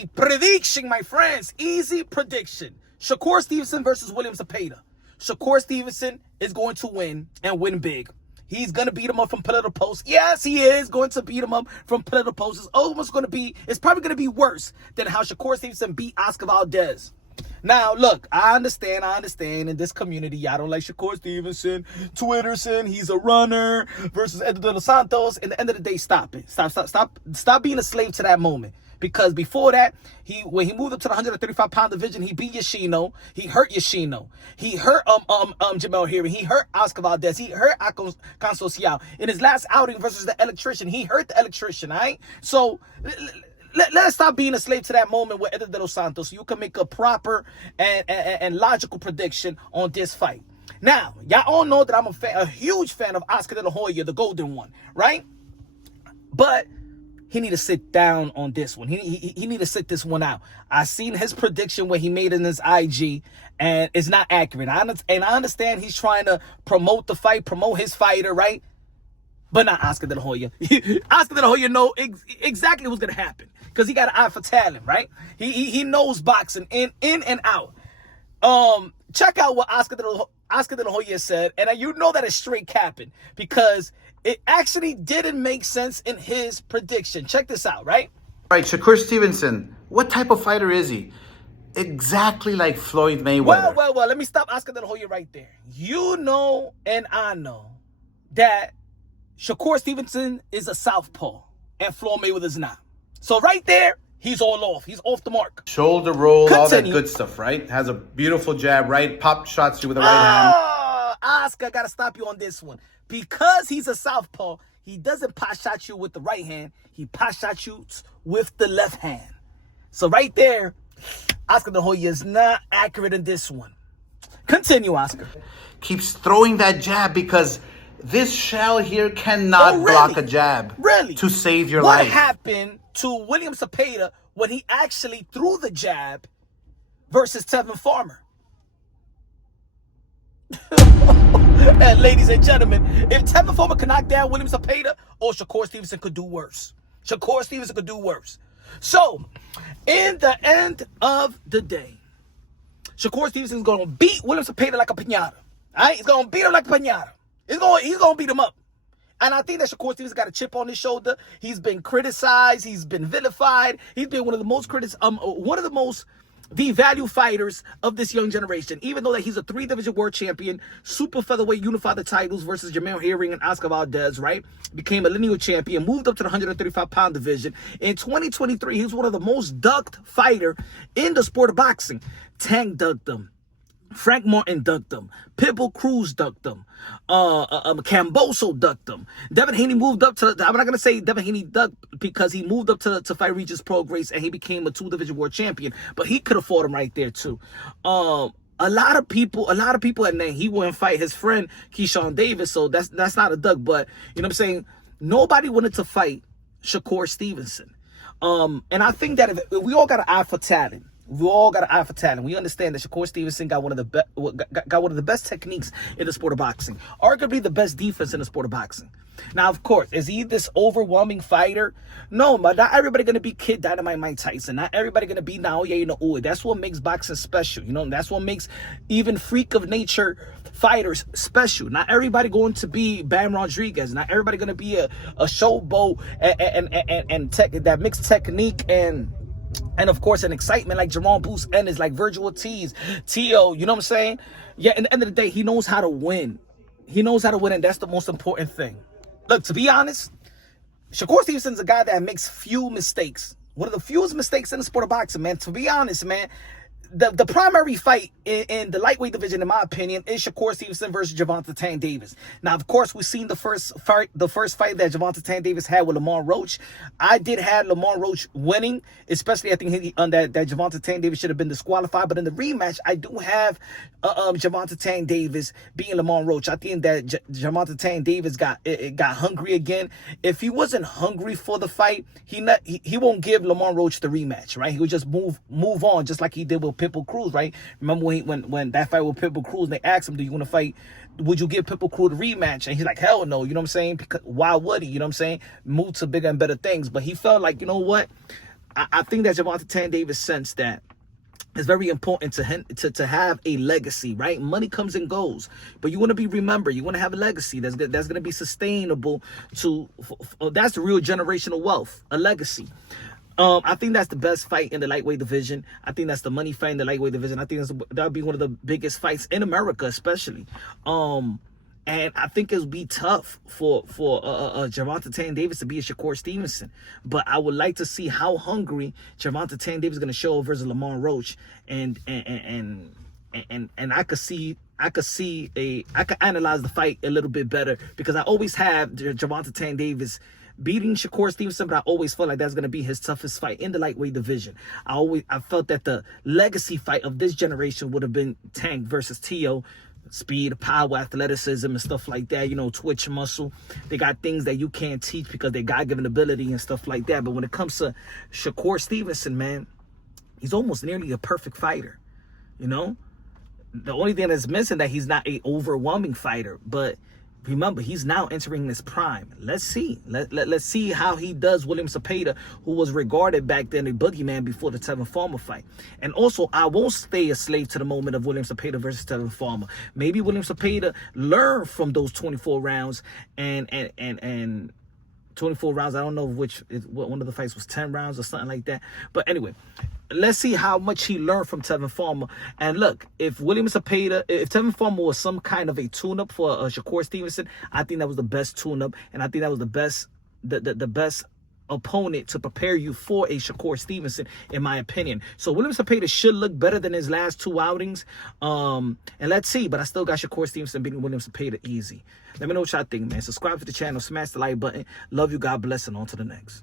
easy prediction, my friends. Easy prediction. Shakur Stevenson versus William Zepeda. Shakur Stevenson is going to win and win big. He's going to beat him up from pillar to post. Yes, he is going to beat him up from pillar to post. It's probably going to be worse than how Shakur Stevenson beat Oscar Valdez. Now, look, I understand in this community, y'all don't like Shakur Stevenson, Twitterson, he's a runner versus Edgar De Los Santos. In the end of the day, stop it. Stop being a slave to that moment. Because before that, when he moved up to the 135-pound division, he beat Yoshino. He hurt Yoshino. He hurt Jamel Herring. He hurt Oscar Valdez. He hurt Consorcial. In his last outing versus the electrician, he hurt the electrician, all right? So let's stop being a slave to that moment with Edgar De Los Santos so you can make a proper and logical prediction on this fight. Now, y'all all know that I'm a huge fan of Oscar De La Hoya, the golden one, right? But he need to sit down on this one. He need to sit this one out. I seen his prediction what he made in his IG, and it's not accurate. I understand he's trying to promote the fight, promote his fighter, right? But not Oscar De La Hoya. Oscar De La Hoya know exactly what's gonna happen because he got an eye for talent, right? He knows boxing in and out. Check out what Oscar De La Hoya said, and you know that it's straight capping because it actually didn't make sense in his prediction. Check this out, right? Right, Shakur Stevenson, what type of fighter is he? Exactly like Floyd Mayweather. Well, let me stop Oscar De La Hoya right there. You know and I know that Shakur Stevenson is a southpaw and Floyd Mayweather's not. So right there, he's all off. He's off the mark. Shoulder roll, all that good stuff, right? Has a beautiful jab, right? Pop shots you with the right hand. Oscar, I got to stop you on this one. Because he's a southpaw, he doesn't pot shot you with the right hand. He pot shot you with the left hand. So right there, Oscar De La Hoya is not accurate in this one. Continue, Oscar. Keeps throwing that jab because this shell here cannot block a jab to save your life. What happened to William Zepeda when he actually threw the jab versus Tevin Farmer? And ladies and gentlemen, if Tevin Farmer could knock down William Zepeda, or Shakur Stevenson could do worse. Shakur Stevenson could do worse. So, in the end of the day, Shakur Stevenson is going to beat William Zepeda like a piñata. All right? He's going to beat him like a piñata. He's going to beat him up. And I think that Shakur Stevenson got a chip on his shoulder. He's been criticized. He's been vilified. He's been one of the most devalued fighters of this young generation. Even though that he's a 3-division world champion, super featherweight, unified the titles versus Jamel Herring and Oscar Valdez, right? Became a lineal champion, moved up to the 135-pound division. In 2023, he was one of the most ducked fighter in the sport of boxing. Tank ducked him. Frank Martin ducked him. Pitbull Cruz ducked him. Camboso ducked him. Devin Haney moved up to, I'm not going to say Devin Haney ducked because he moved up to fight Regis Pro Grace and he became a 2-division world champion. But he could have fought him right there too. A lot of people, and then he wouldn't fight his friend Keyshawn Davis, so that's not a duck. But you know what I'm saying? Nobody wanted to fight Shakur Stevenson. And I think that if we all got an eye for talent. We all got an eye for talent. We understand that Shakur Stevenson got one of the best techniques in the sport of boxing. Arguably the best defense in the sport of boxing. Now, of course, is he this overwhelming fighter? No, but not everybody going to be Kid Dynamite Mike Tyson. Not everybody going to be Naoya Inoue. That's what makes boxing special. You know, that's what makes even freak of nature fighters special. Not everybody going to be Bam Rodriguez. Not everybody going to be a showboat and that mixed technique and of course, an excitement like Jerome Booth and is like Virgil Ortiz, Tio, you know what I'm saying? Yeah, at the end of the day, he knows how to win. He knows how to win, and that's the most important thing. Look, to be honest, Shakur Stevenson's a guy that makes few mistakes. One of the fewest mistakes in the sport of boxing, man. To be honest, man, the primary fight in the lightweight division, in my opinion, is Shakur Stevenson versus Gervonta Tank Davis. Now, of course, we've seen the first fight that Gervonta Tank Davis had with Lamar Roach. I did have Lamar Roach winning, especially I think that Gervonta Tank Davis should have been disqualified. But in the rematch, I do have Gervonta Tank Davis beating Lamar Roach. I think that Gervonta Tank Davis got hungry again. If he wasn't hungry for the fight, he won't give Lamar Roach the rematch, right? He would just move on, just like he did with Pitbull Cruz, right? Remember when that fight with Pitbull Cruz, they asked him, do you want to fight? Would you give Pitbull Cruz the rematch? And he's like, hell no, you know what I'm saying? Because why would he? You know what I'm saying? Move to bigger and better things. But he felt like, you know what? I think that Gervonta Tank Davis sensed that it's very important to him to have a legacy, right? Money comes and goes, but you want to be remembered. You want to have a legacy that's going to be sustainable. That's the real generational wealth, a legacy. I think that's the best fight in the lightweight division. I think that's the money fight in the lightweight division. I think that'll be one of the biggest fights in America, especially. And I think it'll be tough for Gervonta Tank Davis to be a Shakur Stevenson. But I would like to see how hungry Gervonta Tank Davis is going to show versus Lamar Roach. And I could analyze the fight a little bit better, because I always have Gervonta Tank Davis beating Shakur Stevenson, but I always felt like that's going to be his toughest fight in the lightweight division. I felt that the legacy fight of this generation would have been Tank versus T.O. Speed, power, athleticism, and stuff like that. You know, twitch muscle. They got things that you can't teach because they God-given ability and stuff like that. But when it comes to Shakur Stevenson, man, he's almost nearly a perfect fighter. You know, the only thing that's missing that he's not a overwhelming fighter. But remember, he's now entering his prime. Let's see. Let's see how he does William Zepeda, who was regarded back then a boogeyman before the Tevin Farmer fight. And also, I won't stay a slave to the moment of William Zepeda versus Tevin Farmer. Maybe William Zepeda learned from those 24 rounds and 24 rounds. I don't know what one of the fights was 10 rounds or something like that. But anyway, let's see how much he learned from Tevin Farmer. And look, if Tevin Farmer was some kind of a tune-up for Shakur Stevenson, I think that was the best tune-up, and I think that was the best opponent to prepare you for a Shakur Stevenson, in my opinion. So William Zepeda should look better than his last two outings. And let's see, but I still got Shakur Stevenson beating William Zepeda easy. Let me know what y'all think, man. Subscribe to the channel, smash the like button. Love you, God bless, and on to the next.